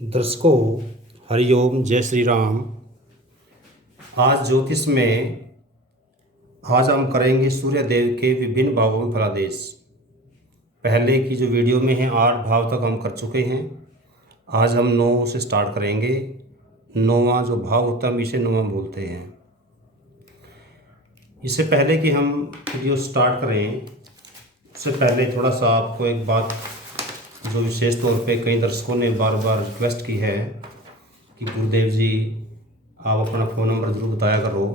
दर्शकों, हरिओम, जय श्री राम। आज ज्योतिष में आज हम करेंगे सूर्य देव के विभिन्न भावों में फलादेश। पहले की जो वीडियो में है 8 भाव तक हम कर चुके हैं। आज हम 9 से स्टार्ट करेंगे। 9वां जो भाव होता है हम इसे 9वां बोलते हैं। इससे पहले कि हम वीडियो स्टार्ट करें, उससे पहले थोड़ा सा आपको एक बात जो विशेष तौर पे कई दर्शकों ने बार बार रिक्वेस्ट की है कि गुरुदेव जी आप अपना फ़ोन नंबर ज़रूर बताया करो।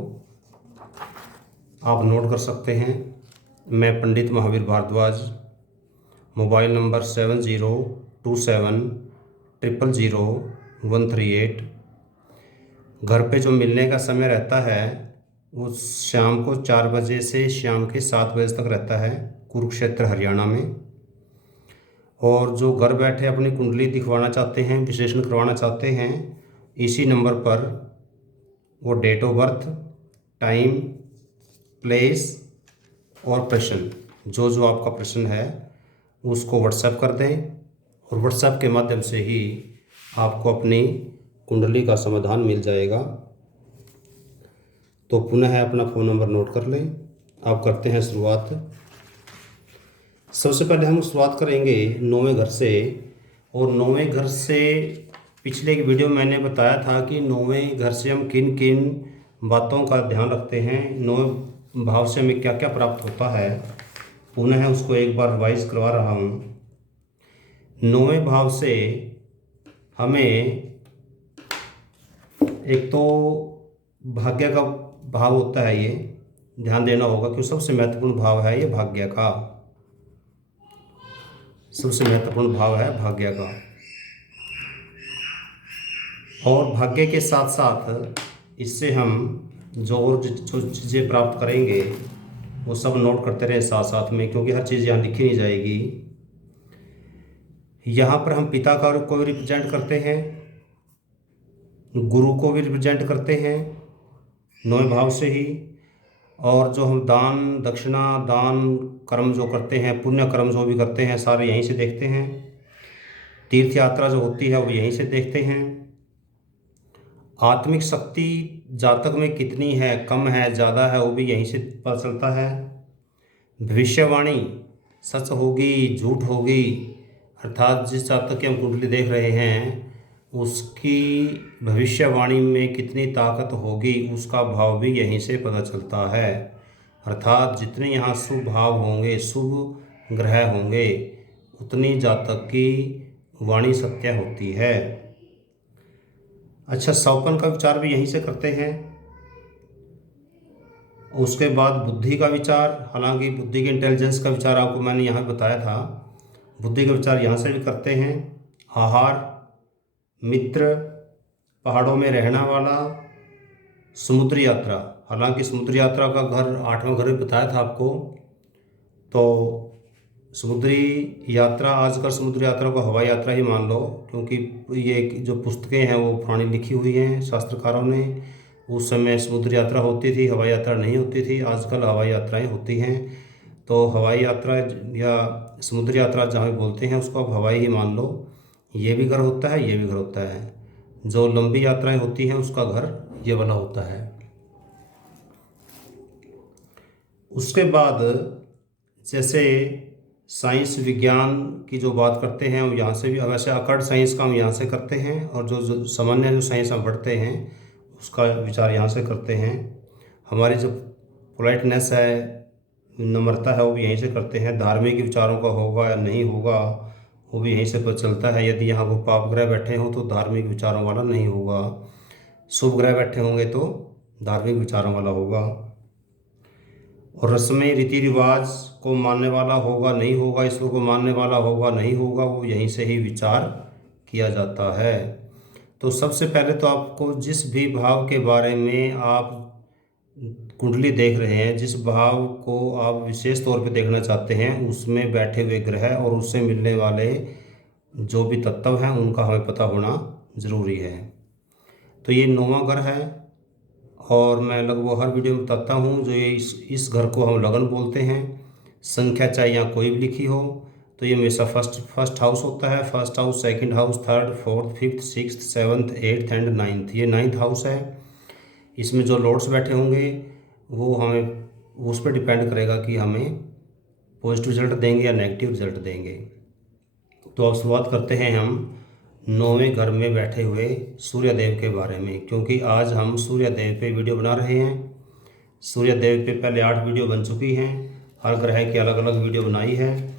आप नोट कर सकते हैं। मैं पंडित महावीर भारद्वाज, मोबाइल नंबर 7027000138। घर पे जो मिलने का समय रहता है वो शाम को 4 बजे से शाम के 7 बजे तक रहता है, कुरुक्षेत्र हरियाणा में। और जो घर बैठे अपनी कुंडली दिखवाना चाहते हैं, विश्लेषण करवाना चाहते हैं, इसी नंबर पर वो date of birth, time, place और प्रश्न जो आपका प्रश्न है उसको व्हाट्सएप कर दें और व्हाट्सएप के माध्यम से ही आपको अपनी कुंडली का समाधान मिल जाएगा। तो पुनः अपना फ़ोन नंबर नोट कर लें। आप करते हैं शुरुआत। सबसे पहले हम शुरुआत करेंगे 9वें घर से। और 9वें घर से पिछले एक वीडियो मैंने बताया था कि 9वें घर से हम किन किन बातों का ध्यान रखते हैं, 9वें भाव से हमें क्या क्या प्राप्त होता है। पुनः उसको एक बार रिवाइज करवा रहा हूँ। 9वें भाव से हमें एक तो भाग्य का भाव होता है, ये ध्यान देना होगा क्योंकि सबसे महत्वपूर्ण भाव है ये भाग्य का। सबसे महत्वपूर्ण भाव है भाग्य का। और भाग्य के साथ साथ इससे हम जो चीज़ें प्राप्त करेंगे वो सब नोट करते रहे साथ साथ में, क्योंकि हर चीज़ यहाँ लिखी नहीं जाएगी। यहाँ पर हम पिता का को भी रिप्रेजेंट करते हैं, गुरु को भी रिप्रेजेंट करते हैं 9वें भाव से ही। और जो हम दान दक्षिणा दान कर्म जो करते हैं, पुण्य कर्म जो भी करते हैं, सारे यहीं से देखते हैं। तीर्थ यात्रा जो होती है वो यहीं से देखते हैं। आत्मिक शक्ति जातक में कितनी है, कम है, ज़्यादा है, वो भी यहीं से पता चलता है। भविष्यवाणी सच होगी झूठ होगी, अर्थात जिस जातक की हम कुंडली देख रहे हैं उसकी भविष्यवाणी में कितनी ताकत होगी उसका भाव भी यहीं से पता चलता है। अर्थात जितने यहाँ शुभ भाव होंगे, शुभ ग्रह होंगे, उतनी जातक की वाणी सत्य होती है। अच्छा, सौपन का विचार भी यहीं से करते हैं। उसके बाद बुद्धि का विचार, हालांकि बुद्धि के इंटेलिजेंस का विचार आपको मैंने यहाँ बताया था, बुद्धि का विचार यहाँ से भी करते हैं। आहार, मित्र, पहाड़ों में रहना वाला, समुद्री यात्रा, हालांकि समुद्री यात्रा का घर 8वां घर भी बताया था आपको। तो समुद्री यात्रा, आजकल समुद्री यात्रा को हवाई यात्रा ही मान लो, क्योंकि ये जो पुस्तकें हैं वो पुरानी लिखी हुई हैं शास्त्रकारों ने। उस समय समुद्री यात्रा होती थी, हवाई यात्रा नहीं होती थी। आजकल हवाई यात्राएं होती हैं। तो हवाई यात्रा या समुद्री यात्रा जहाँ भी बोलते हैं उसको आप हवाई ही मान लो। ये भी घर होता है, ये भी घर होता है। जो लंबी यात्राएं होती हैं उसका घर ये बना होता है। उसके बाद जैसे साइंस विज्ञान की जो बात करते हैं हम यहाँ से भी, वैसे अकर्ड साइंस का हम यहाँ से करते हैं, और जो सामान्य जो साइंस हम पढ़ते हैं उसका विचार यहाँ से करते हैं। हमारी जो पोलाइटनेस है, नम्रता है, वो भी यहीं से करते हैं। धार्मिक विचारों का होगा या नहीं होगा वो भी यहीं से पता चलता है। यदि यहाँ को पाप ग्रह बैठे हों तो धार्मिक विचारों वाला नहीं होगा, शुभ ग्रह बैठे होंगे तो धार्मिक विचारों वाला होगा। और रस्में रीति रिवाज को मानने वाला होगा नहीं होगा, ईश्वर को मानने वाला होगा नहीं होगा, वो यहीं से ही विचार किया जाता है। तो सबसे पहले तो आपको जिस भी भाव के बारे में आप कुंडली देख रहे हैं, जिस भाव को आप विशेष तौर पे देखना चाहते हैं, उसमें बैठे हुए ग्रह और उससे मिलने वाले जो भी तत्व हैं उनका हमें पता होना ज़रूरी है। तो ये 9वां घर है और मैं लगभग हर वीडियो में बताता हूँ जो ये इस घर को हम लगन बोलते हैं। संख्या चाहे यहाँ कोई भी लिखी हो, तो ये हमेशा फर्स्ट हाउस होता है। First house, second house, third, fourth, fifth, sixth, seventh, eighth and ninth, ये नाइन्थ हाउस है। इसमें जो लॉर्ड्स बैठे होंगे वो हमें उस पर डिपेंड करेगा कि हमें पॉजिटिव रिजल्ट देंगे या नेगेटिव रिजल्ट देंगे। तो अब शुरुआत करते हैं हम 9वें घर में बैठे हुए सूर्य देव के बारे में, क्योंकि आज हम सूर्य देव पे वीडियो बना रहे हैं। सूर्य देव पे पहले 8 वीडियो बन चुकी हैं, हर ग्रह की अलग अलग वीडियो बनाई है।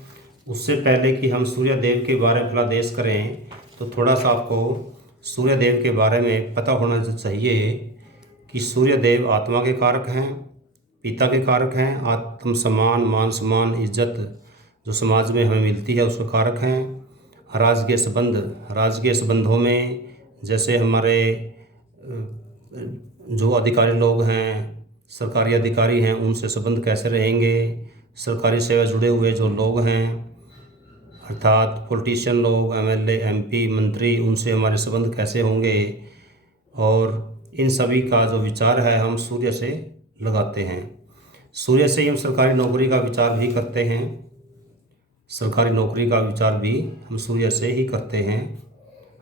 उससे पहले कि हम सूर्य देव के बारे में फलादेश करें, तो थोड़ा सा आपको सूर्य देव के बारे में पता होना चाहिए कि सूर्य देव आत्मा के कारक हैं, पिता के कारक हैं, आत्म सम्मान, मान सम्मान, इज्जत जो समाज में हमें मिलती है उसके कारक हैं। राजकीय संबंधों में जैसे हमारे जो अधिकारी लोग हैं, सरकारी अधिकारी हैं, उनसे संबंध कैसे रहेंगे। सरकारी सेवा जुड़े हुए जो लोग हैं अर्थात पॉलिटिशियन लोग, एमएलए, एमपी, मंत्री, उनसे हमारे संबंध कैसे होंगे, और इन सभी का जो विचार है हम सूर्य से लगाते हैं। सूर्य से ही हम सरकारी नौकरी का विचार भी करते हैं। सरकारी नौकरी का विचार भी हम सूर्य से ही करते हैं।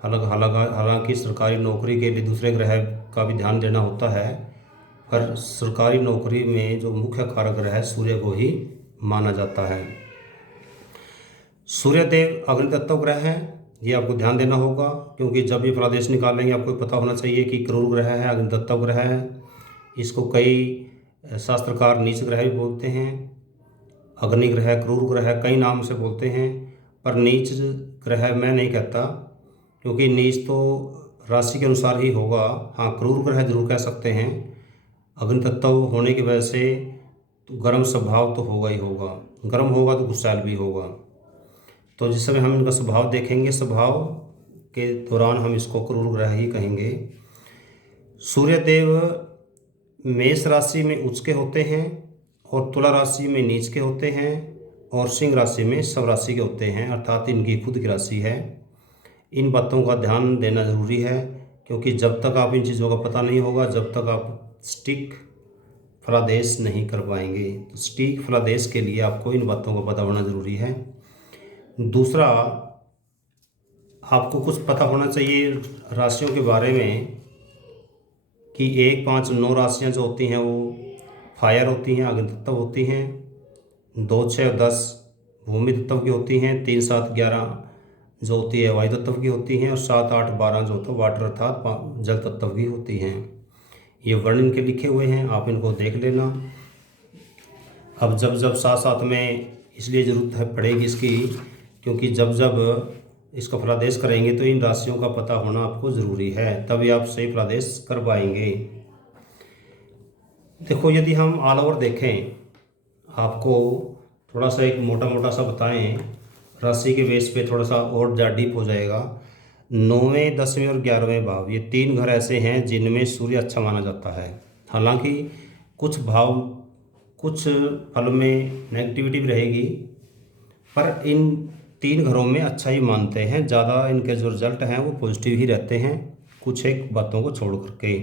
हालांकि सरकारी नौकरी के लिए दूसरे ग्रह का भी ध्यान देना होता है, पर सरकारी नौकरी में जो मुख्य कारक ग्रह है सूर्य को ही माना जाता है। सूर्यदेव अग्नि तत्व ग्रह है, ये आपको ध्यान देना होगा, क्योंकि जब ये फलादेश निकालेंगे आपको पता होना चाहिए कि क्रूर ग्रह है, अग्नि तत्व ग्रह है। इसको कई शास्त्रकार नीच ग्रह भी बोलते हैं, अग्नि ग्रह, क्रूर ग्रह, कई नाम से बोलते हैं। पर नीच ग्रह मैं नहीं कहता, क्योंकि नीच तो राशि के अनुसार ही होगा। हाँ, क्रूर ग्रह जरूर कह सकते हैं। अग्नि तत्व होने की वजह से तो गर्म स्वभाव तो होगा ही होगा, गर्म होगा तो गुस्सैल भी होगा। तो जिस समय हम इनका स्वभाव देखेंगे, स्वभाव के दौरान हम इसको क्रूर ग्रह ही कहेंगे। सूर्यदेव मेष राशि में उच्च के होते हैं, और तुला राशि में नीच के होते हैं, और सिंह राशि में सब राशि के होते हैं, अर्थात इनकी खुद की राशि है। इन बातों का ध्यान देना ज़रूरी है, क्योंकि जब तक आप इन चीज़ों का पता नहीं होगा, जब तक आप सटीक फलादेश नहीं कर पाएंगे। तो सटीक फलादेश के लिए आपको इन बातों का पता होना ज़रूरी है। दूसरा, आपको कुछ पता होना चाहिए राशियों के बारे में कि 1, 5, 9 राशियाँ जो होती हैं वो फायर होती हैं, अग्नि तत्व होती हैं। 2, 6 और 10 भूमि तत्व की होती हैं। 3, 7, 11 जो होती है वायु तत्व की होती हैं, और 7, 8, 12 जो होता है वाटर अर्थात जल तत्व की होती हैं। ये वर्ण इनके लिखे हुए हैं, आप इनको देख लेना। अब जब साथ साथ में इसलिए ज़रूरत है पड़ेगी इसकी, क्योंकि जब इसका फलादेश करेंगे तो इन राशियों का पता होना आपको ज़रूरी है, तभी आप सही फलादेश कर पाएंगे। देखो, यदि हम ऑल ओवर देखें, आपको थोड़ा सा एक मोटा सा बताएं, राशि के बेस पे थोड़ा सा और ज़्यादा डीप हो जाएगा। 9वें, 10वें और 11वें भाव, ये 3 घर ऐसे हैं जिनमें सूर्य अच्छा माना जाता है। हालांकि कुछ फल में नेगेटिविटी भी रहेगी, पर इन 3 घरों में अच्छा ही मानते हैं। ज़्यादा इनके जो रिजल्ट हैं वो पॉजिटिव ही रहते हैं, कुछ एक बातों को छोड़ करके।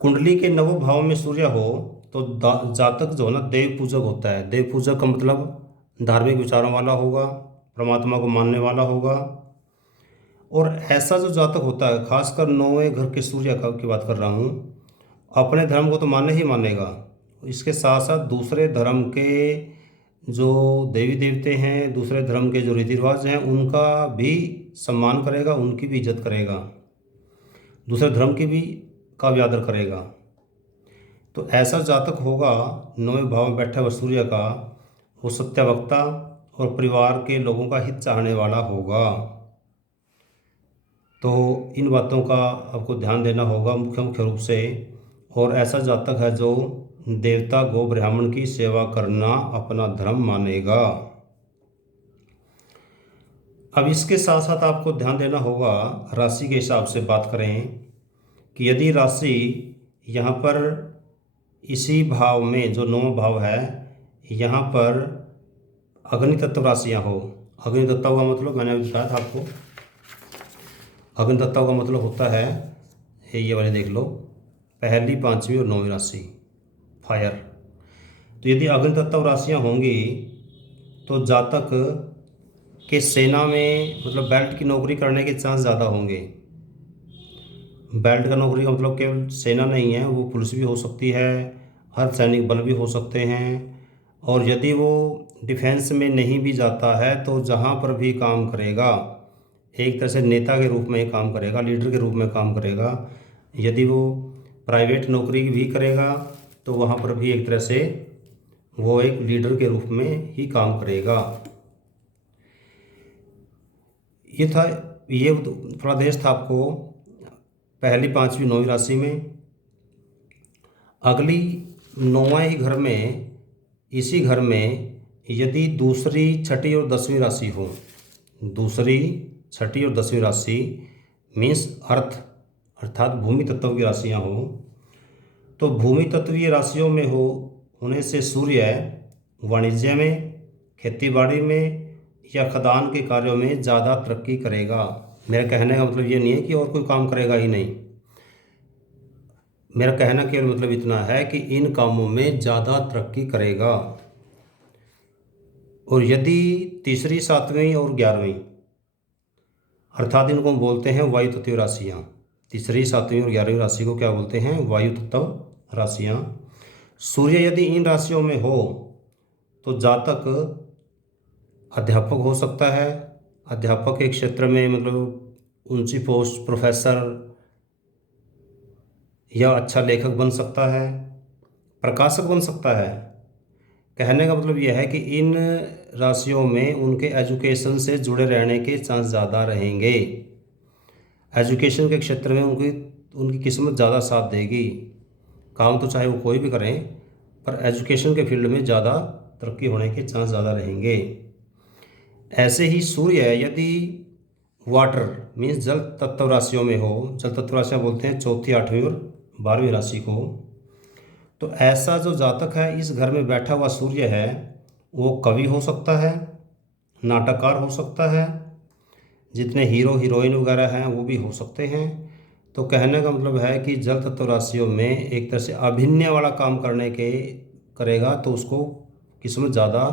कुंडली के 9 भाव में सूर्य हो तो जातक जो है ना देव पूजक होता है। देव पूजक का मतलब धार्मिक विचारों वाला होगा, परमात्मा को मानने वाला होगा। और ऐसा जो जातक होता है, खासकर 9वें घर के सूर्य की बात कर रहा हूँ, अपने धर्म को तो माने ही मानेगा, इसके साथ साथ दूसरे धर्म के जो देवी देवते हैं, दूसरे धर्म के जो रीति रिवाज हैं उनका भी सम्मान करेगा, उनकी भी इज्जत करेगा, दूसरे धर्म की भी का भी आदर करेगा। तो ऐसा जातक होगा 9वें भाव में बैठा हुआ सूर्य का, वो सत्यवक्ता और परिवार के लोगों का हित चाहने वाला होगा। तो इन बातों का आपको ध्यान देना होगा मुख्य रूप से। और ऐसा जातक है जो देवता गो ब्राह्मण की सेवा करना अपना धर्म मानेगा। अब इसके साथ साथ आपको ध्यान देना होगा, राशि के हिसाब से बात करें कि यदि राशि यहाँ पर इसी भाव में जो 9वां भाव है, यहाँ पर अग्नि तत्व राशियाँ हो। अग्नि तत्व का मतलब मैंने अभी बताया था आपको, अग्नि तत्व का मतलब होता है ये वाले देख लो, 1ली, 5वीं और 9वीं राशि फायर। तो यदि अग्नि तत्व राशियाँ होंगी तो जातक के सेना में मतलब बेल्ट की नौकरी करने के चांस ज़्यादा होंगे। बेल्ट का नौकरी का मतलब केवल सेना नहीं है, वो पुलिस भी हो सकती है, अर्धसैनिक बल भी हो सकते हैं। और यदि वो डिफेंस में नहीं भी जाता है तो जहाँ पर भी काम करेगा एक तरह से नेता के रूप में ही काम करेगा, लीडर के रूप में काम करेगा। यदि वो प्राइवेट नौकरी भी करेगा तो वहाँ पर भी एक तरह से वो एक लीडर के रूप में ही काम करेगा। ये था, ये फलादेश था आपको पहली, पांचवी, नौवीं राशि में। अगली 9वां ही घर में, इसी घर में यदि दूसरी, छठी और 10वीं राशि हो, दूसरी, छठी और 10वीं राशि मीन्स अर्थ अर्थात भूमि तत्व की राशियाँ हो, तो भूमि तत्वीय राशियों में होने से सूर्य वाणिज्य में, खेतीबाड़ी में या खदान के कार्यों में ज़्यादा तरक्की करेगा। मेरा कहने का मतलब ये नहीं है कि और कोई काम करेगा ही नहीं, मेरा कहना केवल मतलब इतना है कि इन कामों में ज़्यादा तरक्की करेगा। और यदि तीसरी, 7वीं और 11वीं अर्थात इनको हम बोलते हैं वायु तत्व राशियाँ, तीसरी, 7वीं और 11वीं राशि को क्या बोलते हैं? वायु तत्व राशियाँ। सूर्य यदि इन राशियों में हो तो जातक अध्यापक हो सकता है, अध्यापक के क्षेत्र में मतलब ऊंची पोस्ट, प्रोफेसर या अच्छा लेखक बन सकता है, प्रकाशक बन सकता है। कहने का मतलब यह है कि इन राशियों में उनके एजुकेशन से जुड़े रहने के चांस ज़्यादा रहेंगे। एजुकेशन के क्षेत्र में उनकी किस्मत ज़्यादा साथ देगी। काम तो चाहे वो कोई भी करें, पर एजुकेशन के फील्ड में ज़्यादा तरक्की होने के चांस ज़्यादा रहेंगे। ऐसे ही सूर्य यदि वाटर मीन्स जल तत्व राशियों में हो, जल तत्व राशियाँ बोलते हैं चौथी, 8वीं और 12वीं राशि को, तो ऐसा जो जातक है इस घर में बैठा हुआ सूर्य है वो कवि हो सकता है, नाटककार हो सकता है, जितने हीरो हीरोइन वगैरह हैं वो भी हो सकते हैं। तो कहने का मतलब है कि जल तत्व राशियों में एक तरह से अभिनय वाला काम करने के करेगा तो उसको किस्मत ज़्यादा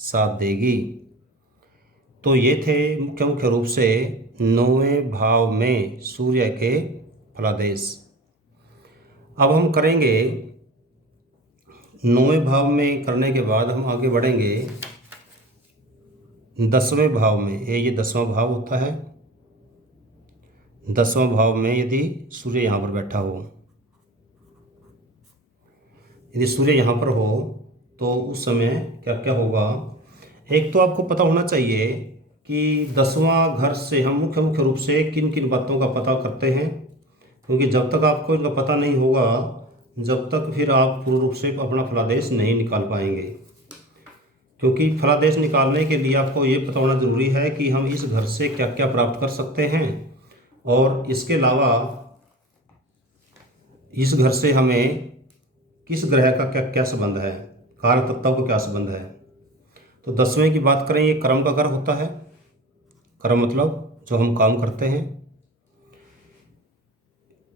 साथ देगी। तो ये थे मुख्य मुख्य रूप से 9वें भाव में सूर्य के फलादेश। अब हम करेंगे 9वें भाव में करने के बाद हम आगे बढ़ेंगे 10वें भाव में। ये 10वां भाव होता है। 10वां भाव में यदि सूर्य यहाँ पर बैठा हो, यदि सूर्य यहाँ पर हो तो उस समय क्या क्या होगा। एक तो आपको पता होना चाहिए कि 10वां घर से हम मुख्य मुख्य रूप से किन किन बातों का पता करते हैं, क्योंकि जब तक आपको इनका पता नहीं होगा जब तक फिर आप पूर्ण रूप से अपना फलादेश नहीं निकाल पाएंगे। क्योंकि फलादेश निकालने के लिए आपको ये पता होना ज़रूरी है कि हम इस घर से क्या क्या प्राप्त कर सकते हैं, और इसके अलावा इस घर से हमें किस ग्रह का क्या क्या संबंध है, कारक तत्व का क्या संबंध है। तो 10वें की बात करें, ये कर्म का घर होता है। कर्म मतलब जो हम काम करते हैं,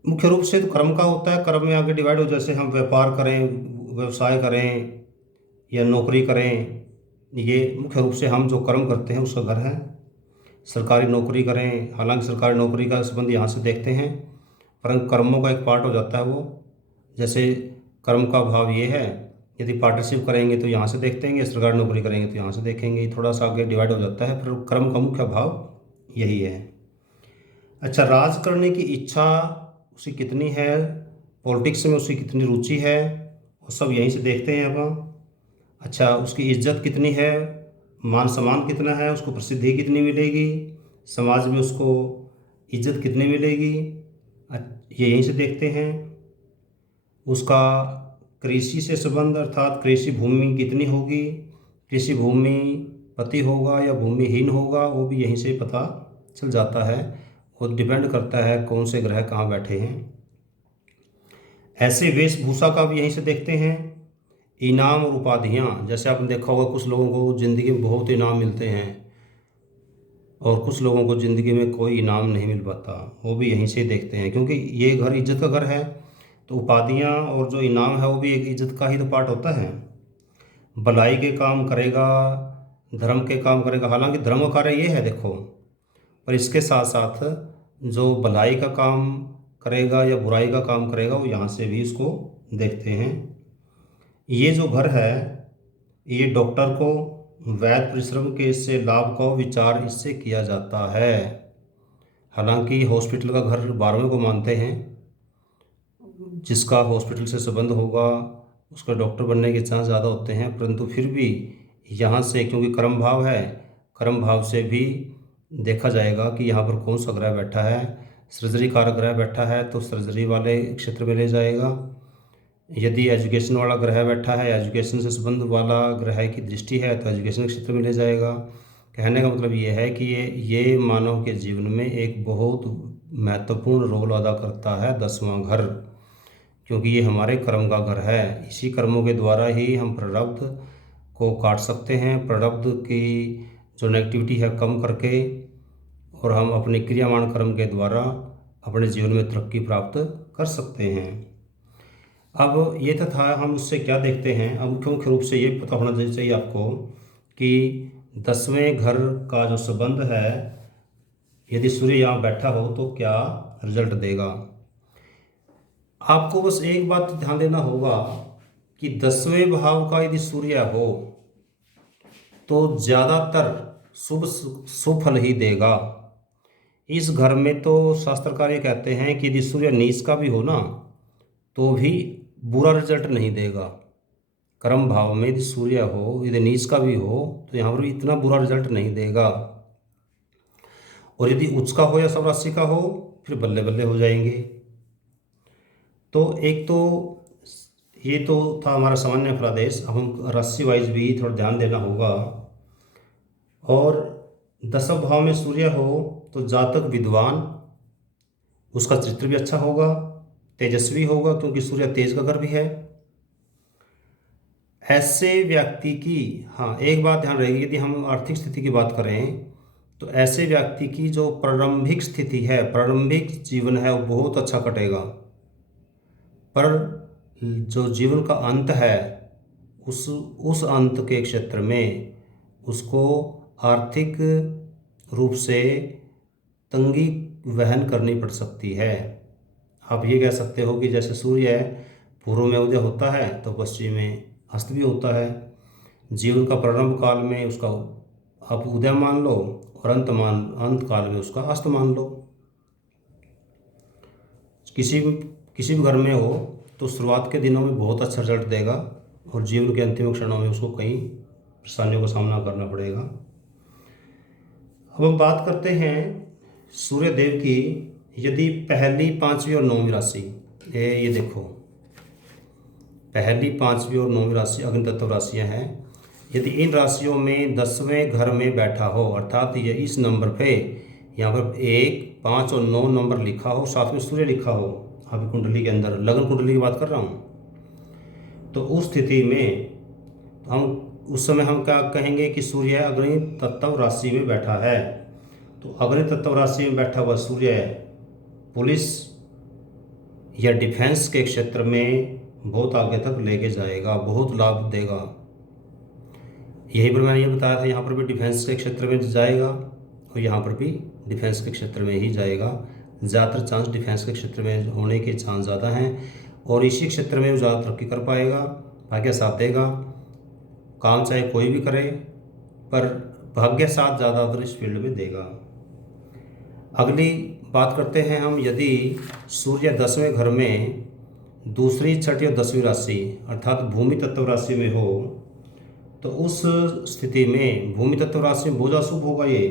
मुख्य रूप से तो कर्म का होता है। कर्म में आगे डिवाइड हो, जैसे हम व्यापार करें, व्यवसाय करें या नौकरी करें, ये मुख्य रूप से हम जो कर्म करते हैं उसका घर है। सरकारी नौकरी करें, हालांकि सरकारी नौकरी का संबंध यहाँ से देखते हैं, परंतु कर्मों का एक पार्ट हो जाता है वो। जैसे कर्म का भाव ये है, यदि पार्टनरशिप करेंगे तो यहाँ से देखते हैं, सरकारी नौकरी करेंगे तो यहाँ से देखेंगे, थोड़ा सा आगे डिवाइड हो जाता है, पर कर्म का मुख्य भाव यही है। अच्छा, राज करने की इच्छा उसकी कितनी है, पॉलिटिक्स में उसकी कितनी रुचि है, वो सब यहीं से देखते हैं अब। अच्छा, उसकी इज्जत कितनी है, मान सम्मान कितना है, उसको प्रसिद्धि कितनी मिलेगी, समाज में उसको इज्जत कितनी मिलेगी, ये यहीं से देखते हैं। उसका कृषि से संबंध अर्थात कृषि भूमि कितनी होगी, कृषि भूमि पति होगा या भूमिहीन होगा, वो भी यहीं से पता चल जाता है। वो डिपेंड करता है कौन से ग्रह कहाँ बैठे हैं। ऐसे वेशभूषा का भी यहीं से देखते हैं। इनाम और उपाधियाँ, जैसे आपने देखा होगा कुछ लोगों को ज़िंदगी में बहुत इनाम मिलते हैं और कुछ लोगों को ज़िंदगी में कोई इनाम नहीं मिल पाता, वो भी यहीं से देखते हैं। क्योंकि ये घर इज्जत का घर है, तो उपाधियाँ और जो इनाम है वो भी एक इज्जत का ही तो पार्ट होता है। भलाई के काम करेगा, धर्म के काम करेगा। हालांकि धर्म का कार्य ये है देखो, पर इसके साथ साथ जो भलाई का काम करेगा या बुराई का काम करेगा वो यहाँ से भी इसको देखते हैं। ये जो घर है ये डॉक्टर को वैध परिश्रम के इससे लाभ का विचार इससे किया जाता है। हालांकि हॉस्पिटल का घर 12वें को मानते हैं, जिसका हॉस्पिटल से संबंध होगा उसका डॉक्टर बनने के चांस ज़्यादा होते हैं, परंतु फिर भी यहाँ से क्योंकि कर्म भाव है, कर्म भाव से भी देखा जाएगा कि यहाँ पर कौन सा ग्रह बैठा है। सर्जरी कारक ग्रह बैठा है तो सर्जरी वाले क्षेत्र में ले जाएगा। यदि एजुकेशन वाला ग्रह बैठा है, एजुकेशन से संबंध वाला ग्रह की दृष्टि है तो एजुकेशन के क्षेत्र में ले जाएगा। कहने का मतलब ये है कि ये मानव के जीवन में एक बहुत महत्वपूर्ण रोल अदा करता है 10वां घर, क्योंकि ये हमारे कर्म का घर है। इसी कर्मों के द्वारा ही हम प्रारब्ध को काट सकते हैं, प्रारब्ध की जो नेगेटिविटी है कम करके, और हम अपने क्रियामान कर्म के द्वारा अपने जीवन में तरक्की प्राप्त कर सकते हैं। अब ये तो था, हम उससे क्या देखते हैं। अब मुख्य रूप से ये पता होना चाहिए आपको कि 10वें घर का जो संबंध है, यदि सूर्य यहाँ बैठा हो तो क्या रिजल्ट देगा। आपको बस एक बात ध्यान देना होगा कि 10वें भाव का यदि सूर्य हो तो ज़्यादातर शुभ फल ही देगा। इस घर में तो शास्त्रकार ये कहते हैं कि यदि सूर्य नीच का भी हो ना तो भी बुरा रिजल्ट नहीं देगा। कर्म भाव में यदि सूर्य हो, यदि नीच का भी हो तो यहाँ पर भी इतना बुरा रिजल्ट नहीं देगा। और यदि उच्च का हो या सब राशि का हो फिर बल्ले बल्ले हो जाएंगे। तो एक तो ये तो था हमारा सामान्य फलादेश। अब हम राशि वाइज भी थोड़ा ध्यान देना होगा। और 10वें भाव में सूर्य हो तो जातक विद्वान, उसका चरित्र भी अच्छा होगा, तेजस्वी होगा, क्योंकि सूर्य तेज का घर भी है। ऐसे व्यक्ति की, हाँ एक बात ध्यान रहेगी, यदि हम आर्थिक स्थिति की बात करें तो ऐसे व्यक्ति की जो प्रारंभिक स्थिति है, प्रारंभिक जीवन है वो बहुत अच्छा कटेगा, पर जो जीवन का अंत है उस अंत के क्षेत्र में उसको आर्थिक रूप से तंगी वहन करनी पड़ सकती है। आप ये कह सकते हो कि जैसे सूर्य पूर्व में उदय होता है तो पश्चिम में अस्त भी होता है। जीवन का प्रारंभ काल में उसका आप उदय मान लो और अंत काल में उसका अस्त मान लो। किसी भी घर में हो तो शुरुआत के दिनों में बहुत अच्छा रिजल्ट देगा और जीवन के अंतिम क्षणों में उसको कई परेशानियों का सामना करना पड़ेगा। अब हम बात करते हैं सूर्य देव की। यदि पहली, 5वीं और 9वीं राशि, ये देखो पहली, 5वीं और 9वीं राशि अग्नि तत्व राशियाँ हैं। यदि इन राशियों में 10वें घर में बैठा हो, अर्थात ये इस नंबर पे यहाँ पर 1, 5 और 9 नंबर लिखा हो, साथ में सूर्य लिखा हो आपकी कुंडली के अंदर, लग्न कुंडली की बात कर रहा हूँ, तो उस स्थिति में उस समय हम क्या कहेंगे कि सूर्य अग्नि तत्व राशि में बैठा है। तो अग्नि तत्व राशि में बैठा हुआ सूर्य पुलिस या डिफेंस के क्षेत्र में बहुत आगे तक लेके जाएगा, बहुत लाभ देगा। यही पर मैंने ये बताया था, यहाँ पर भी डिफेंस के क्षेत्र में जाएगा और यहाँ पर भी डिफेंस के क्षेत्र में ही जाएगा। ज़्यादातर चांस डिफेंस के क्षेत्र में होने के चांस ज़्यादा हैं और इसी क्षेत्र में वो ज़्यादा तरक्की कर पाएगा, भाग्य साथ देगा। काम चाहे कोई भी करे पर भाग्य साथ ज़्यादातर इस फील्ड में देगा। अगली बात करते हैं हम, यदि सूर्य 10वें घर में दूसरी, छठी और 10वीं राशि अर्थात भूमि तत्व राशि में हो तो उस स्थिति में भूमि तत्व राशि में बहुत अशुभ होगा। ये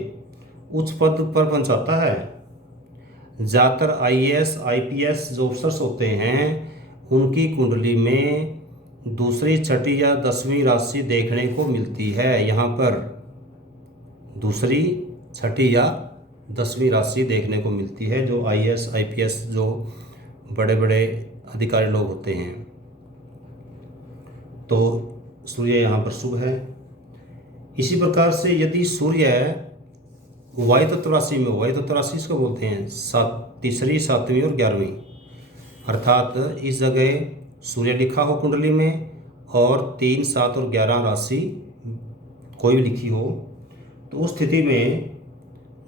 उच्च पद पर पहुंचाता है। ज़्यादातर IAS IPS जो अफसर्स होते हैं उनकी कुंडली में दूसरी, छठी या 10वीं राशि देखने को मिलती है। यहाँ पर दूसरी, छठी या 10वीं राशि देखने को मिलती है, जो IAS IPS जो बड़े बड़े अधिकारी लोग होते हैं। तो सूर्य यहाँ पर शुभ है। इसी प्रकार से यदि सूर्य वायु तत्व राशि में हो, वायु तत्व राशि इसको बोलते हैं तीसरी, 7वीं और 11वीं, अर्थात इस जगह सूर्य लिखा हो कुंडली में और 3, 7 और 11 राशि कोई भी लिखी हो, तो उस स्थिति में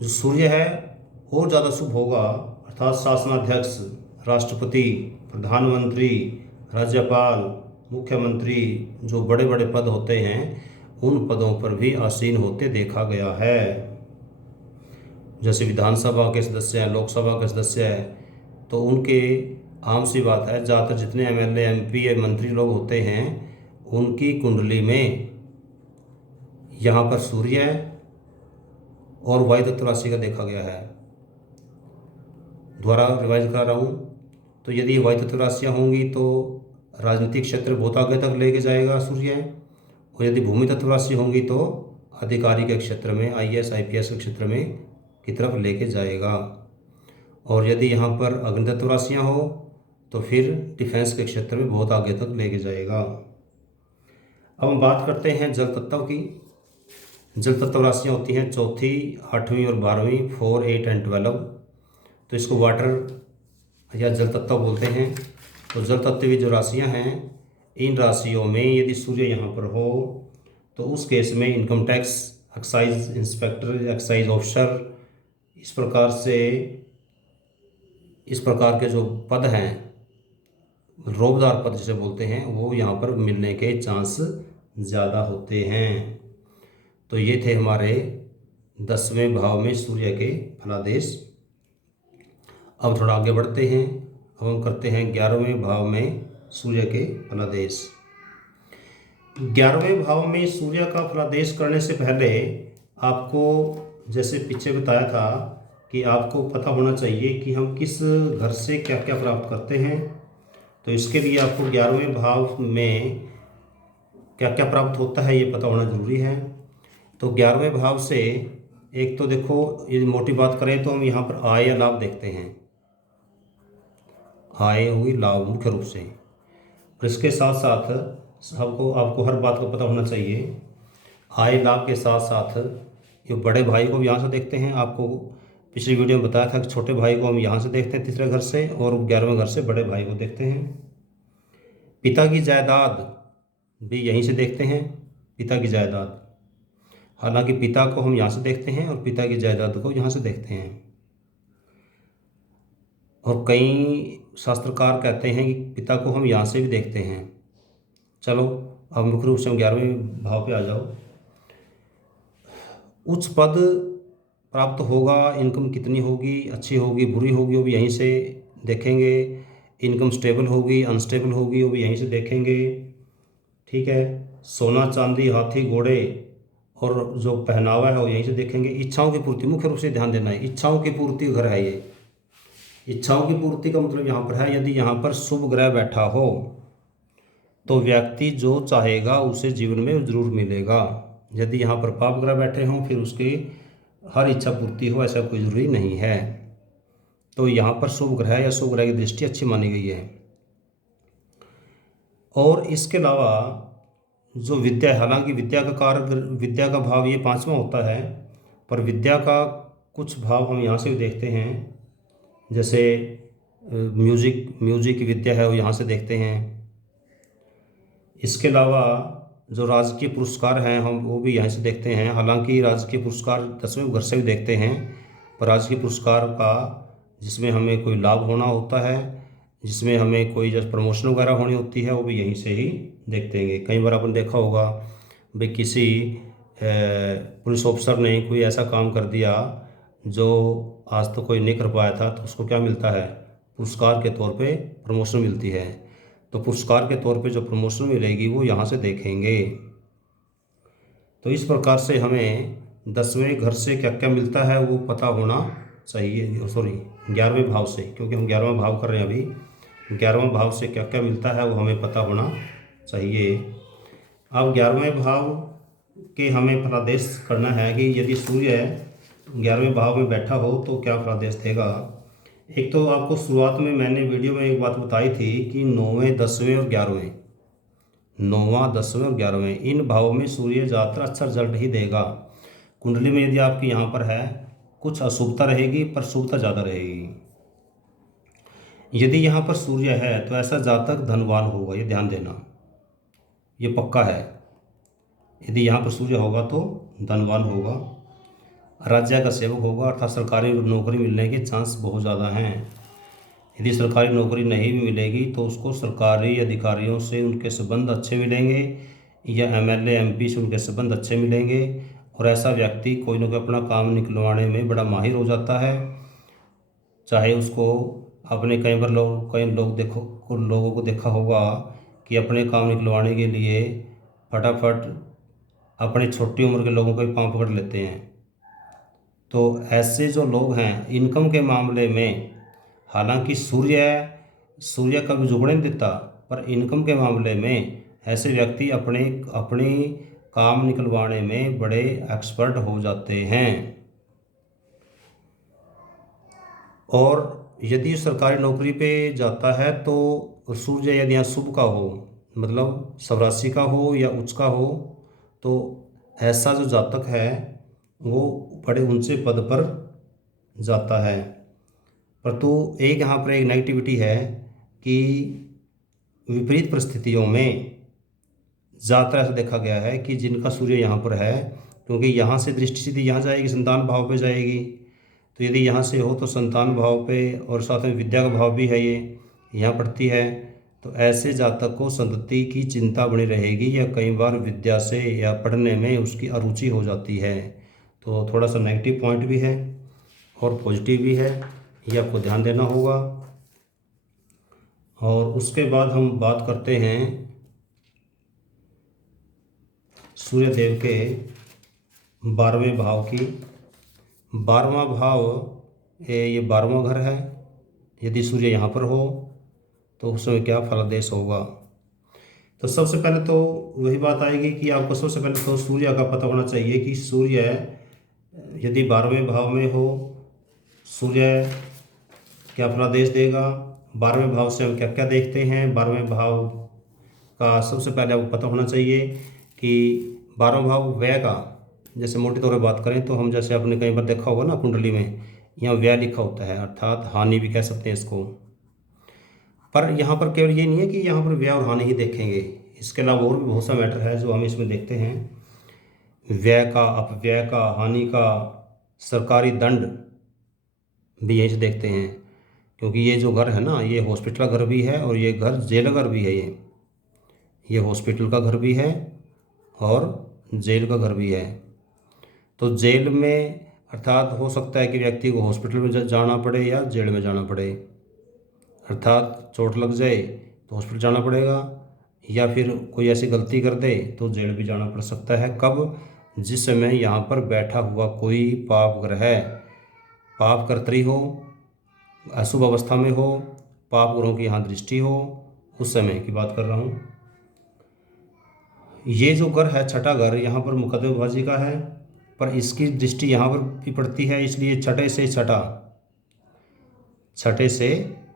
जो सूर्य है और ज़्यादा शुभ होगा, अर्थात शासनाध्यक्ष, राष्ट्रपति, प्रधानमंत्री, राज्यपाल, मुख्यमंत्री, जो बड़े बड़े पद होते हैं उन पदों पर भी आसीन होते देखा गया है। जैसे विधानसभा के सदस्य हैं, लोकसभा के सदस्य हैं, तो उनके आम सी बात है ज़्यादातर जितने एमएलए, एमपी, मंत्री लोग होते हैं उनकी कुंडली में यहाँ पर सूर्य और वायु तत्व राशि का देखा गया है। दोबारा रिवाइज करा रहा हूँ, तो यदि वायु तत्व राशियाँ होंगी तो राजनीतिक क्षेत्र बहुत आगे तक लेके जाएगा सूर्य, और यदि भूमि तत्व राशि होंगी तो अधिकारी के क्षेत्र में, आईएएस आईपीएस के क्षेत्र में की तरफ लेके जाएगा। और यदि यहाँ पर अग्नि तत्व राशियाँ हो तो फिर डिफेंस के क्षेत्र में बहुत आगे तक लेके जाएगा। अब हम बात करते हैं जल तत्व की। जल तत्व राशियाँ होती हैं चौथी, 8वीं और 12वीं, 4, 8 एंड 12। तो इसको वाटर या जल तत्व बोलते हैं। तो जल तत्व की जो राशियाँ हैं, इन राशियों में यदि सूर्य यहाँ पर हो तो उस केस में income tax, excise inspector, excise officer, इस प्रकार के जो पद हैं, रोबदार पद जिसे बोलते हैं, वो यहाँ पर मिलने के चांस ज़्यादा होते हैं। तो ये थे हमारे 10वें भाव में सूर्य के फलादेश। अब थोड़ा आगे बढ़ते हैं। अब हम करते हैं 11वें भाव में सूर्य के फलादेश। 11वें भाव में सूर्य का फलादेश करने से पहले आपको, जैसे पीछे बताया था, कि आपको पता होना चाहिए कि हम किस घर से क्या क्या प्राप्त करते हैं। तो इसके लिए आपको 11वें भाव में क्या क्या प्राप्त होता है ये पता होना ज़रूरी है। तो 11वें भाव से एक तो देखो, यदि मोटी बात करें तो हम यहाँ पर आय या लाभ देखते हैं। आय हुई, लाभ मुख्य रूप से। और इसके साथ साथ आपको हर बात का पता होना चाहिए। आय लाभ के साथ साथ ये बड़े भाई को भी यहाँ से देखते हैं। आपको पिछली वीडियो में बताया था कि छोटे भाई को हम यहाँ से देखते हैं तीसरे घर से, और 11वें घर से बड़े भाई को देखते हैं। पिता की जायदाद भी यहीं से देखते हैं, पिता की जायदाद। हालांकि पिता को हम यहाँ से देखते हैं और पिता की जायदाद को यहाँ से देखते हैं। और कई शास्त्रकार कहते हैं कि पिता को हम यहाँ से भी देखते हैं। चलो अब मुख्य रूप से हम 11वें भाव पे आ जाओ। उच्च पद प्राप्त होगा, इनकम कितनी होगी, अच्छी होगी, बुरी होगी, वो भी यहीं से देखेंगे। इनकम स्टेबल होगी, अनस्टेबल होगी, वो भी यहीं से देखेंगे। ठीक है। सोना चांदी, हाथी घोड़े और जो पहनावा है वो यहीं से देखेंगे। इच्छाओं की पूर्ति, मुख्य रूप से ध्यान देना है, इच्छाओं की पूर्ति घर है ये। इच्छाओं की पूर्ति का मतलब यहाँ पर है, यदि यहाँ पर शुभ ग्रह बैठा हो तो व्यक्ति जो चाहेगा उसे जीवन में जरूर मिलेगा। यदि यहाँ पर पाप ग्रह बैठे हों फिर उसकी हर इच्छा पूर्ति हो, ऐसा कोई ज़रूरी नहीं है। तो यहाँ पर शुभ ग्रह या शुभ ग्रह की दृष्टि अच्छी मानी गई है। और इसके अलावा जो विद्या है, हालांकि विद्या का कारक, विद्या का भाव ये 5वां होता है, पर विद्या का कुछ भाव हम यहाँ से भी देखते हैं। जैसे म्यूजिक की विद्या है वो यहाँ से देखते हैं। इसके अलावा जो राजकीय पुरस्कार हैं हम वो भी यहाँ से देखते हैं। हालांकि राजकीय पुरस्कार 10वें घर से भी देखते हैं, पर राजकीय पुरस्कार का जिसमें हमें कोई लाभ होना होता है, जिसमें हमें कोई जैसे प्रमोशन वगैरह होनी होती है, वो भी यहीं से ही देखते हैं। कई बार आपने देखा होगा भाई किसी पुलिस ऑफिसर ने कोई ऐसा काम कर दिया जो आज तो कोई नहीं कर पाया था, तो उसको क्या मिलता है, पुरस्कार के तौर पे प्रमोशन मिलती है। तो पुरस्कार के तौर पे जो प्रमोशन मिलेगी वो यहाँ से देखेंगे। तो इस प्रकार से हमें 10वें घर से क्या क्या मिलता है वो पता होना चाहिए। सॉरी, 11वें भाव से, क्योंकि हम 11वां भाव कर रहे हैं अभी। 11वां भाव से क्या क्या मिलता है वो हमें पता होना चाहिए। अब 11वें भाव के हमें फलादेश करना है कि यदि सूर्य 11वें भाव में बैठा हो तो क्या फलादेश देगा। एक तो आपको शुरुआत में मैंने वीडियो में एक बात बताई थी कि 9वें, 10वें और 11वें, 9वां, 10वें और 11वें, इन भावों में सूर्य ज़्यादातर अच्छा रिजल्ट ही देगा। कुंडली में यदि आपकी यहाँ पर है कुछ अशुभता रहेगी पर शुभता ज़्यादा रहेगी। यदि यहाँ पर सूर्य है तो ऐसा जातक धनवान होगा, ये ध्यान देना, ये पक्का है। यदि यहाँ पर सूर्य होगा तो धनवान होगा, राज्य का सेवक होगा, अर्थात सरकारी नौकरी मिलने के चांस बहुत ज़्यादा हैं। यदि सरकारी नौकरी नहीं भी मिलेगी तो उसको सरकारी अधिकारियों से उनके संबंध अच्छे मिलेंगे या एमएलए एमपी से उनके संबंध अच्छे मिलेंगे, और ऐसा व्यक्ति कोई ना कोई अपना काम निकलवाने में बड़ा माहिर हो जाता है। चाहे उसको अपने कई लोगों को देखा होगा कि अपने काम निकलवाने के लिए फटाफट अपनी छोटी उम्र के लोगों को भी पांव पकड़ लेते हैं। तो ऐसे जो लोग हैं इनकम के मामले में, हालांकि सूर्य कभी जुगड़े नहीं देता, पर इनकम के मामले में ऐसे व्यक्ति अपनी काम निकलवाने में बड़े एक्सपर्ट हो जाते हैं। और यदि सरकारी नौकरी पे जाता है तो सूर्य यदि यहाँ शुभ का हो, मतलब स्वराशि का हो या उच्च का हो, तो ऐसा जो जातक है वो बड़े ऊंचे पद पर जाता है। परंतु एक यहाँ पर एक नेगेटिविटी है कि विपरीत परिस्थितियों में ज़्यादातर ऐसा देखा गया है कि जिनका सूर्य यहाँ पर है, क्योंकि यहाँ से दृष्टि सीधी यहाँ जाएगी, संतान भाव पे जाएगी, तो यदि यहाँ से हो तो संतान भाव पे और साथ में विद्या का भाव भी है, ये यहाँ पड़ती है, तो ऐसे जातक को संतति की चिंता बनी रहेगी या कई बार विद्या से या पढ़ने में उसकी अरुचि हो जाती है। तो थोड़ा सा नेगेटिव पॉइंट भी है और पॉजिटिव भी है, ये आपको ध्यान देना होगा। और उसके बाद हम बात करते हैं सूर्य देव के 12वें भाव की। 12वां भाव ये 12वां घर है। यदि सूर्य यहाँ पर हो तो उस समय क्या फलादेश होगा। तो सबसे पहले तो वही बात आएगी कि आपको सबसे पहले तो सूर्य का पता होना चाहिए कि सूर्य यदि 12वें भाव में हो, सूर्य क्या फलादेश देगा। 12वें भाव से हम क्या क्या देखते हैं। 12वें भाव का सबसे पहले आपको पता होना चाहिए कि 12वां भाव व्यय का, जैसे मोटे तौर पर बात करें तो हम जैसे आपने कई बार देखा होगा ना कुंडली में यहाँ व्यय लिखा होता है, अर्थात हानि भी कह सकते हैं इसको। पर यहाँ पर केवल ये नहीं है कि यहाँ पर व्यय और हानि ही देखेंगे, इसके अलावा और भी बहुत सा मैटर है जो हम इसमें देखते हैं। व्यय का, अपव्यय का, हानि का, सरकारी दंड भी यहीं से देखते हैं, क्योंकि ये जो घर है ना ये हॉस्पिटल का घर भी है और ये घर जेल घर भी है। ये हॉस्पिटल का घर भी है और जेल का घर भी है। तो जेल में अर्थात हो सकता है कि व्यक्ति को हॉस्पिटल में जाना पड़े या जेल में जाना पड़े, अर्थात चोट लग जाए तो हॉस्पिटल जाना पड़ेगा, या फिर कोई ऐसी गलती कर दे तो जेल भी जाना पड़ सकता है। कब? जिस समय यहाँ पर बैठा हुआ कोई पाप ग्रह, पाप कर्त्री हो, अशुभ अवस्था में हो, पाप ग्रहों की यहाँ दृष्टि हो, उस समय की बात कर रहा हूँ। ये जो घर है छठा घर, यहाँ पर मुकदमेबाजी का है, पर इसकी दृष्टि यहाँ पर भी पड़ती है, इसलिए छठे से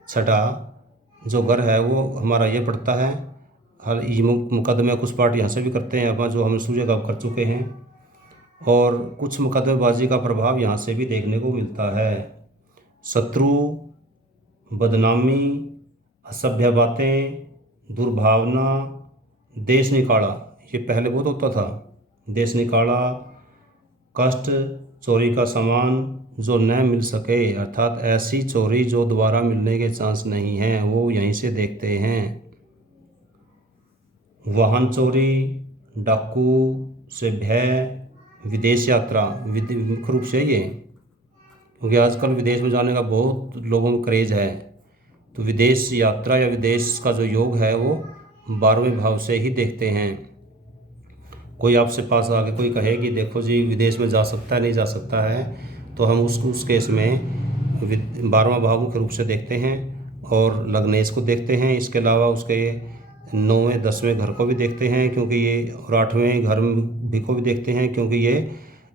छठा जो घर है वो हमारा ये पड़ता है। हर ये मुकदमे कुछ पार्ट यहाँ से भी करते हैं अपना, जो हम सूर्य का कर चुके हैं, और कुछ मुकदमेबाजी का प्रभाव यहाँ से भी देखने को मिलता है। शत्रु, बदनामी, असभ्य बातें, दुर्भावना, देश निकाला, ये पहले बहुत होता था, देश निकाला, कष्ट, चोरी का सामान जो न मिल सके, अर्थात ऐसी चोरी जो दोबारा मिलने के चांस नहीं हैं, वो यहीं से देखते हैं। वाहन चोरी, डाकू से भय, विदेश यात्रा, मुख्य रूप से ये, क्योंकि आजकल विदेश में जाने का बहुत लोगों में क्रेज़ है, तो विदेश यात्रा या विदेश का जो योग है वो 12वें भाव से ही देखते हैं। कोई आपसे पास आके कोई कहे कि देखो जी विदेश में जा सकता है नहीं जा सकता है, तो हम उस केस में 12वां भाव मुख्य रूप से देखते हैं और लग्नेश को देखते हैं। इसके अलावा उसके 9वें 10वें घर को भी देखते हैं, क्योंकि ये, और 8वें घर भी को भी देखते हैं, क्योंकि ये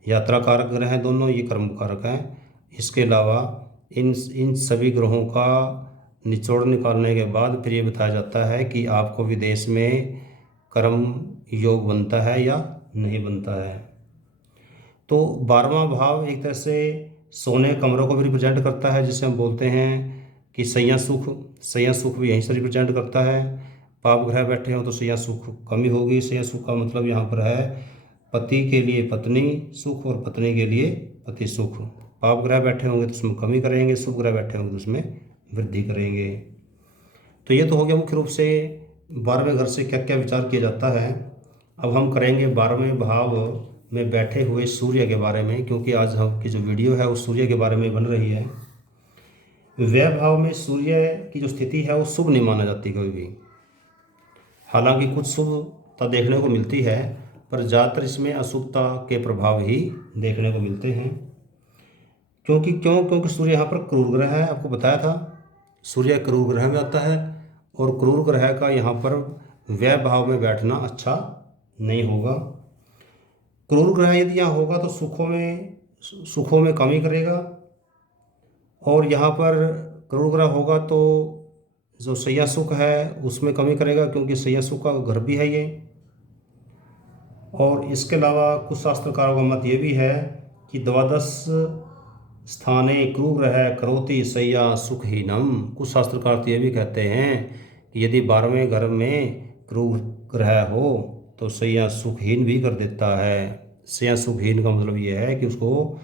यात्रा कारक ग्रह हैं दोनों, ये कर्म कारक हैं। इसके अलावा इन सभी ग्रहों का निचोड़ निकालने के बाद फिर ये बताया जाता है कि आपको विदेश में कर्म योग बनता है या नहीं बनता है। तो 12वां भाव एक तरह से सोने कमरों को भी रिप्रेजेंट करता है, जिसे हम बोलते हैं कि सैया सुख भी यहीं से रिप्रेजेंट करता है। पाप ग्रह बैठे हो तो सैया सुख कमी होगी। सैया सुख का मतलब यहाँ पर है पति के लिए पत्नी सुख और पत्नी के लिए पति सुख। पाप ग्रह बैठे होंगे तो उसमें कमी करेंगे, शुभ ग्रह बैठे होंगे तो उसमें वृद्धि करेंगे। तो ये तो हो गया मुख्य रूप से 12वें घर से क्या क्या विचार किया जाता है। अब हम करेंगे 12वें भाव में बैठे हुए सूर्य के बारे में, क्योंकि आज हम की जो वीडियो है वो सूर्य के बारे में बन रही है। व्यय भाव में सूर्य की जो स्थिति है वो शुभ नहीं माना जाती कभी भी। हालांकि कुछ शुभता देखने को मिलती है, पर ज़्यादातर इसमें अशुभता के प्रभाव ही देखने को मिलते हैं। क्योंकि सूर्य यहाँ पर क्रूर ग्रह है, आपको बताया था सूर्य क्रूर ग्रह में आता है, और क्रूर ग्रह का यहाँ पर व्यय भाव में बैठना अच्छा नहीं होगा। क्रूर ग्रह यदि यहाँ होगा तो सुखों में कमी करेगा, और यहाँ पर क्रूर ग्रह होगा तो जो सैया सुख है उसमें कमी करेगा, क्योंकि सैया सुख का घर भी है ये। और इसके अलावा कुछ शास्त्रकारों का मत ये भी है कि द्वादश स्थाने क्रूर ग्रह करोति सैया सुखहीनम। कुछ शास्त्रकार तो ये भी कहते हैं कि यदि 12वें घर में क्रूर ग्रह हो तो सैया सुखहीन भी कर देता है। सैया सुखहीन का मतलब ये है कि उसको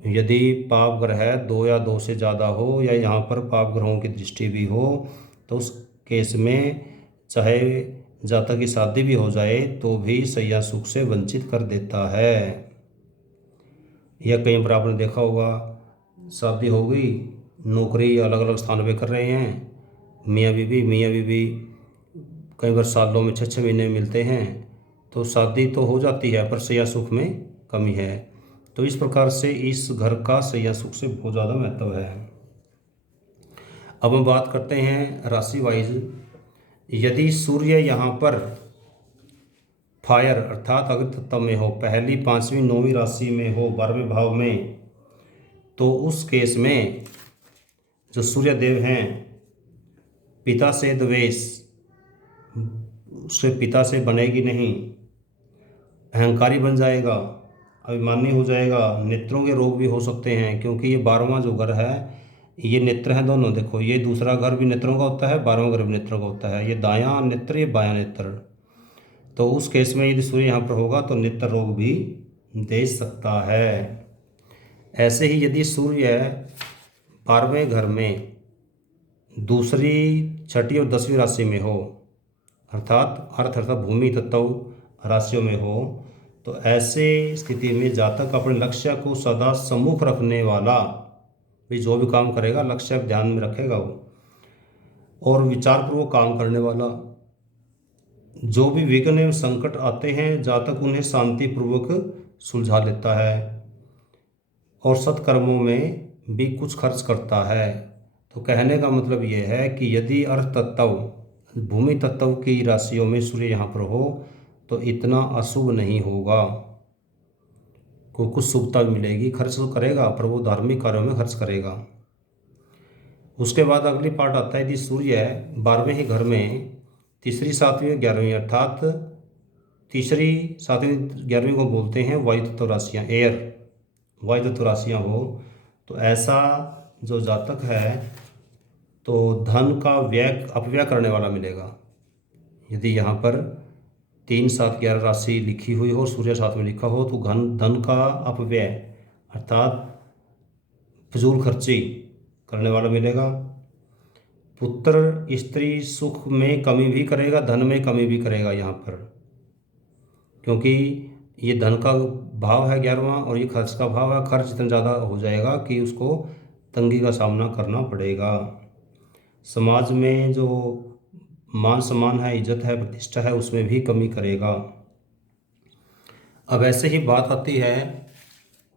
यदि पाप ग्रह 2 या 2 से ज़्यादा हो, या यहाँ पर पाप ग्रहों की दृष्टि भी हो, तो उस केस में चाहे जातक की शादी भी हो जाए तो भी सैया सुख से वंचित कर देता है। या कहीं पर आपने देखा होगा शादी हो गई, नौकरी अलग अलग स्थान पे कर रहे हैं, मियाँ बीवी कई बार सालों में 6-6 महीने मिलते हैं, तो शादी तो हो जाती है पर सैया सुख में कमी है। तो इस प्रकार से इस घर का सैया सुख से बहुत ज़्यादा महत्व है। अब हम बात करते हैं राशि वाइज। यदि सूर्य यहाँ पर फायर अर्थात अग्नि तत्व में हो, पहली 5वीं 9वीं राशि में हो 12वें भाव में, तो उस केस में जो सूर्य देव हैं पिता से द्वेष, उससे पिता से बनेगी नहीं, अहंकारी बन जाएगा, अभिमानी हो जाएगा, नेत्रों के रोग भी हो सकते हैं, क्योंकि ये 12वां जो घर है ये नेत्र हैं दोनों। देखो ये दूसरा घर भी नेत्रों का होता है, 12वां घर भी नेत्रों का होता है। ये दायां नेत्र, ये बायां नेत्र। तो उस केस में यदि सूर्य यहाँ पर होगा तो नेत्र रोग भी दे सकता है। ऐसे ही यदि सूर्य 12वें घर में दूसरी, छठी और 10वीं राशि में हो, अर्थात अर्थ अर्थात भूमि तत्व राशियों में हो, तो ऐसे स्थिति में जातक अपने लक्ष्य को सदा सम्मुख रखने वाला, भी जो भी काम करेगा लक्ष्य ध्यान में रखेगा वो, और विचारपूर्वक काम करने वाला। जो भी विघ्न एवं संकट आते हैं जातक उन्हें शांतिपूर्वक सुलझा लेता है, और सत्कर्मों में भी कुछ खर्च करता है। तो कहने का मतलब ये है कि यदि अर्थ तत्व भूमि तत्व की राशियों में सूर्य यहाँ पर हो तो इतना अशुभ नहीं होगा, को कुछ शुभता भी मिलेगी, खर्च तो करेगा पर वो धार्मिक कार्यों में खर्च करेगा। उसके बाद अगली पार्ट आता है यदि सूर्य 12वें ही घर में तीसरी, 7वीं और 11वीं, अर्थात तीसरी, 7वीं, 11वीं को बोलते हैं वायु तत्व राशियाँ, एयर वायु तत्व राशियाँ हो, तो ऐसा जो जातक है तो धन का अपव्यय करने वाला मिलेगा। यदि यहाँ पर 3, 7, 11 राशि लिखी हुई हो, सूर्य साथ में लिखा हो, तो धन का अपव्यय अर्थात फिजूल खर्ची करने वाला मिलेगा। पुत्र स्त्री सुख में कमी भी करेगा, धन में कमी भी करेगा यहाँ पर, क्योंकि ये धन का भाव है 11वां और ये खर्च का भाव है। खर्च इतना ज़्यादा हो जाएगा कि उसको तंगी का सामना करना पड़ेगा। समाज में जो मान सम्मान है, इज्जत है, प्रतिष्ठा है, उसमें भी कमी करेगा। अब ऐसे ही बात आती है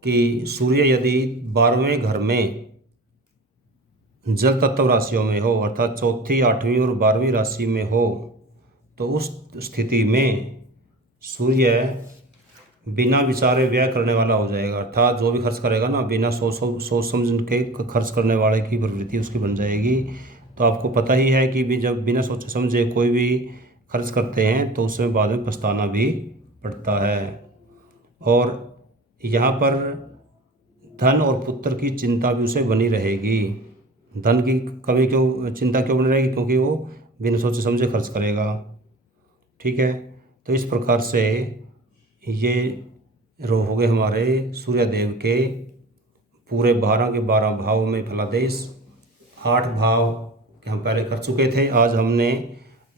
कि सूर्य यदि 12वें घर में जल तत्व राशियों में हो, अर्थात चौथी, 8वीं और 12वीं राशि में हो, तो उस स्थिति में सूर्य बिना विचारे व्यय करने वाला हो जाएगा। अर्थात जो भी खर्च करेगा ना, बिना सोच समझ के खर्च करने वाले की प्रवृत्ति उसकी बन जाएगी। तो आपको पता ही है कि भी जब बिना सोचे समझे कोई भी खर्च करते हैं तो उसमें बाद में पछताना भी पड़ता है। और यहाँ पर धन और पुत्र की चिंता भी उसे बनी रहेगी। धन की कमी चिंता क्यों बनी रहेगी? क्योंकि वो बिना सोचे समझे खर्च करेगा। ठीक है, तो इस प्रकार से ये रो हो गए हमारे सूर्यदेव के पूरे 12 के 12 भाव में फलादेश। 8 भाव के हम पहले कर चुके थे। आज हमने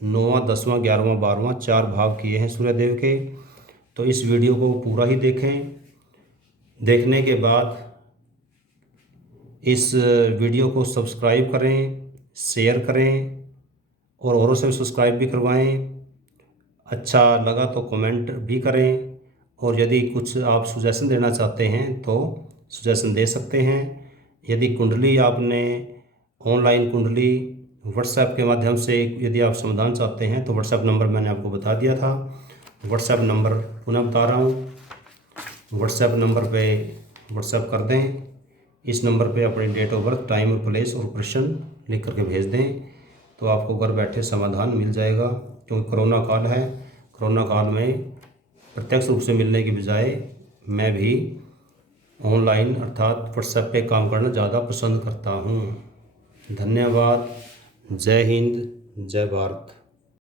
9वां 10वां 11वां 12वां 4 भाव किए हैं सूर्यदेव के। तो इस वीडियो को पूरा ही देखें। देखने के बाद इस वीडियो को सब्सक्राइब करें, शेयर करें और औरों से सब्सक्राइब भी करवाएं। अच्छा लगा तो कमेंट भी करें, और यदि कुछ आप सुजेशन देना चाहते हैं तो सुजेशन दे सकते हैं। यदि कुंडली आपने ऑनलाइन कुंडली व्हाट्सएप के माध्यम से यदि आप समाधान चाहते हैं तो व्हाट्सएप नंबर मैंने आपको बता दिया था। व्हाट्सएप नंबर पुनः बता रहा हूँ। व्हाट्सएप नंबर पे व्हाट्सएप कर दें। इस नंबर पे अपनी डेट ऑफ बर्थ, टाइम और प्लेस और प्रश्न लिख करके भेज दें, तो आपको घर बैठे समाधान मिल जाएगा। क्योंकि कोरोना काल है, कोरोना काल में प्रत्यक्ष रूप से मिलने की बजाय मैं भी ऑनलाइन अर्थात व्हाट्सएप पे काम करना ज़्यादा पसंद करता हूँ। धन्यवाद। जय हिंद, जय भारत।